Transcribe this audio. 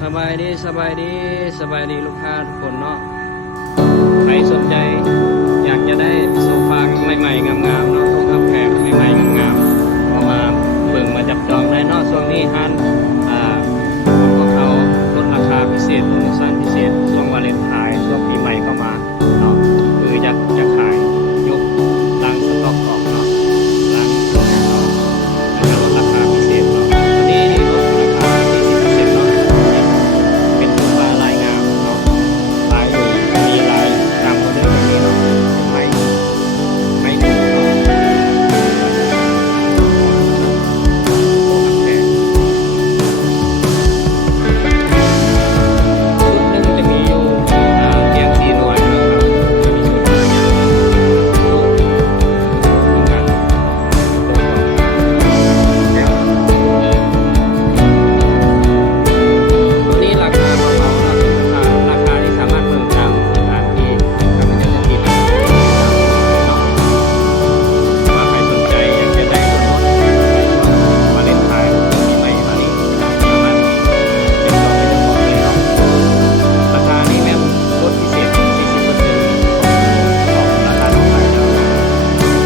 สบายดีสบายดีสบายดีลูกค้าทุกคนเนาะใครสนใจอยากจะได้โซฟาใหม่ๆงามๆเนาะโต๊ะอัพแพงใหม่ๆงามๆเอามาเบิ่งมาจับจองได้เนาะช่วงนี้ฮัน